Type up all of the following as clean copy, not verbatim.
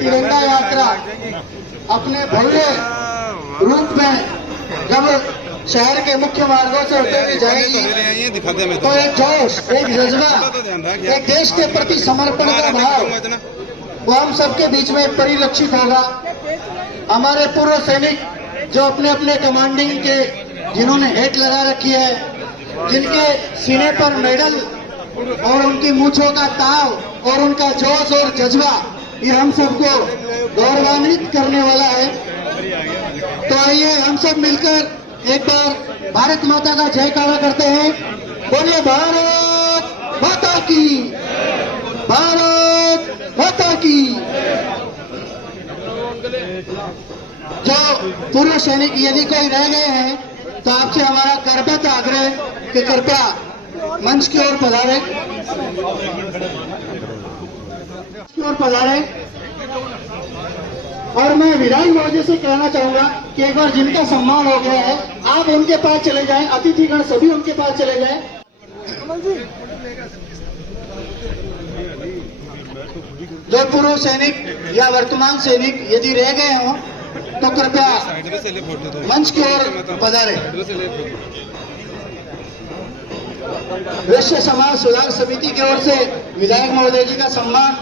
तिरंगा यात्रा अपने भव्य रूप में जब शहर के मुख्य मार्गों से होते हुए जाएगी तो एक जोश, एक जज्बा, एक देश के प्रति समर्पण का भाव वो हम सबके बीच में परिलक्षित होगा। हमारे पूर्व सैनिक जो अपने अपने कमांडिंग के जिन्होंने हेट लगा रखी है, जिनके सीने पर मेडल और उनकी मूंछों का ताव और उनका जोश और जज्बा ये हम सबको गौरवान्वित करने वाला है। तो आइए हम सब मिलकर एक बार भारत माता का जयकारा करते हैं। बोलिए भारत माता की, भारत माता की। जो पूर्व सैनिक यदि कोई रह गए हैं तो आपसे हमारा करबद्ध आग्रह कि कृपया मंच की ओर पधारे, और मैं विधायक महोदय से कहना चाहूंगा कि एक बार जिनका सम्मान हो गया है आप उनके पास चले जाएं, अतिथिगण सभी उनके पास चले जाएं। जो पूर्व सैनिक या वर्तमान सैनिक यदि रह गए हों तो कृपया मंच की ओर पधारे। वैश्य समाज सुधार समिति की ओर से विधायक महोदय जी का सम्मान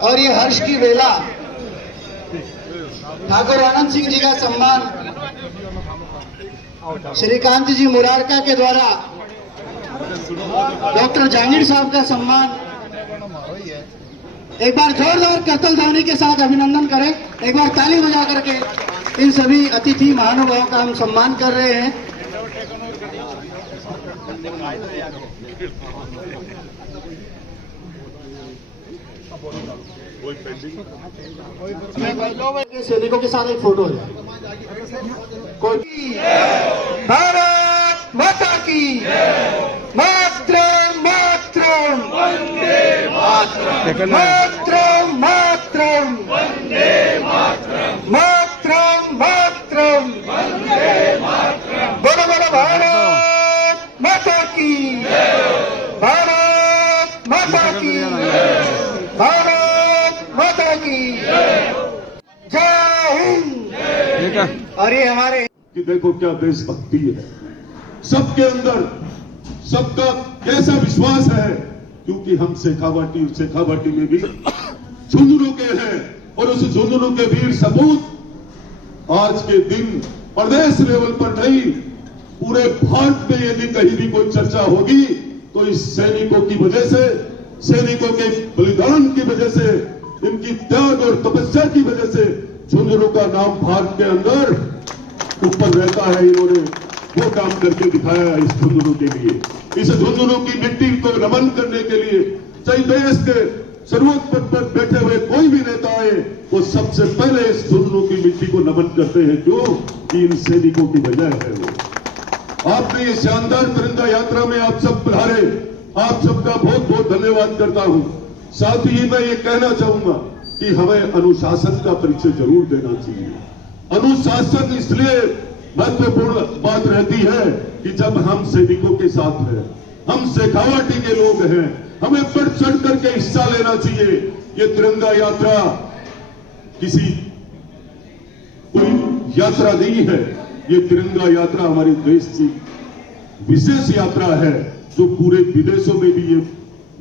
और ये हर्ष की बेला ठाकुर आनंद सिंह जी का सम्मान, श्रीकांत जी मुरारका के द्वारा डॉक्टर जहांगीर साहब का सम्मान। एक बार जोरदार करतल ध्वनि के साथ अभिनंदन करें, एक बार ताली बजा करके इन सभी अतिथि महानुभावों का हम सम्मान कर रहे हैं। सैनिकों के साथ एक फोटो है। कोई भारत माता की, मातरम मातरम वंदे मातरम, मातरम मातरम वंदे मातरम, मातरम मातरम वंदे मातरम। बोलो बोलो भारत माता की, भारत माता की, भारत माता की जय हिंद। और ये हमारे कि देखो क्या देशभक्ति है सबके अंदर, सबका कैसा विश्वास है, क्योंकि हम शेखावाटी में भी झुंझुनू के हैं और उस झुंझुनू के वीर सपूत आज के दिन प्रदेश लेवल पर नहीं पूरे भारत में यदि कहीं भी कोई चर्चा होगी तो इस सैनिकों की वजह से, सैनिकों के बलिदान की वजह से, इनकी त्याग और तपस्या की वजह से झुंझुनू का नाम भारत के अंदर ऊपर रहता है। इन्होंने वो काम करके दिखाया है इस झुंझुनू के लिए, इस झुंझुनू की मिट्टी को नमन करने के लिए। चाहे देश के सर्वोच्च पद पर बैठे हुए कोई भी नेता आए वो सबसे पहले इस झुंझुनू की मिट्टी को नमन करते हैं, क्यों कि इन सैनिकों की वजह है वो। आपने ये शानदार तिरंगा यात्रा में आप सब पधारे, आप सबका बहुत बहुत धन्यवाद करता हूं। साथ ही मैं ये कहना चाहूंगा कि हमें अनुशासन का परिचय जरूर देना चाहिए। अनुशासन इसलिए महत्वपूर्ण बात रहती है कि जब हम सैनिकों के साथ हैं, हम शेखावाटी के लोग हैं, हमें बढ़ चढ़ करके हिस्सा लेना चाहिए। ये तिरंगा यात्रा किसी कोई यात्रा नहीं है, ये तिरंगा यात्रा हमारे देश की विशेष यात्रा है जो पूरे विदेशों में भी ये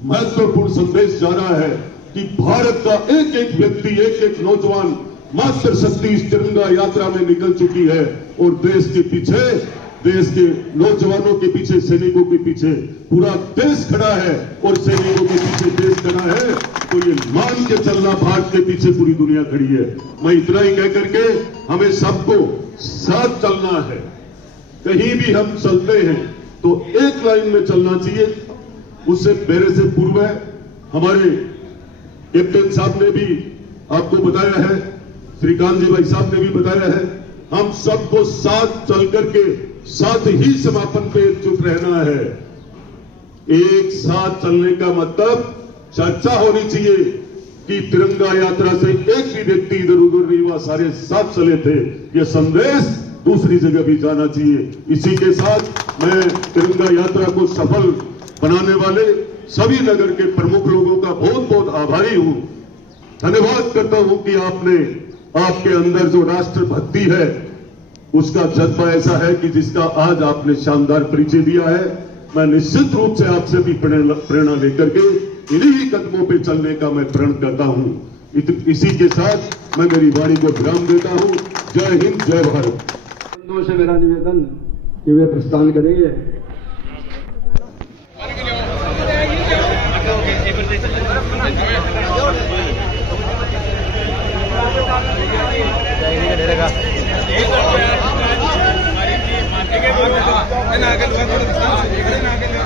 महत्वपूर्ण संदेश जा रहा है कि भारत का एक एक व्यक्ति, एक एक नौजवान मात्र शक्ति इस तिरंगा यात्रा में निकल चुकी है और देश के पीछे, देश के नौजवानों के पीछे, सैनिकों के पीछे पूरा देश खड़ा है और सैनिकों के पीछे देश खड़ा है। तो ये मान के चलना, भारत के पीछे पूरी दुनिया खड़ी है। मैं इतना ही कह करके हमें सबको साथ चलना है। कहीं भी हम चलते हैं तो एक लाइन में चलना चाहिए। उससे मेरे से पूर्व हमारे कैप्टन साहब ने भी आपको बताया है, श्रीकांत जी भाई साहब ने भी बताया है, हम सबको साथ चल करके साथ ही समापन पे चुप रहना है। एक साथ चलने का मतलब चर्चा होनी चाहिए कि तिरंगा यात्रा से एक भी व्यक्ति इधर उधर नहीं हुआ, सारे साथ चले थे। यह संदेश दूसरी जगह भी जाना चाहिए। इसी के साथ मैं तिरंगा यात्रा को सफल बनाने वाले सभी नगर के प्रमुख लोगों का बहुत बहुत आभारी हूं। धन्यवाद करता हूं कि आपके अंदर जो राष्ट्रभक्ति है उसका जज्बा ऐसा है कि जिसका आज आपने शानदार परिचय दिया है। मैं निश्चित रूप से आपसे भी प्रेरणा लेकर के इन्हीं कदमों पे चलने का मैं प्रण करता हूं। इसी के साथ मैं मेरी वाणी को विराम देता हूं। जय हिंद, जय भारत। बंधुओं से मेरा निवेदन कि वे प्रस्थान करेंगे। आगे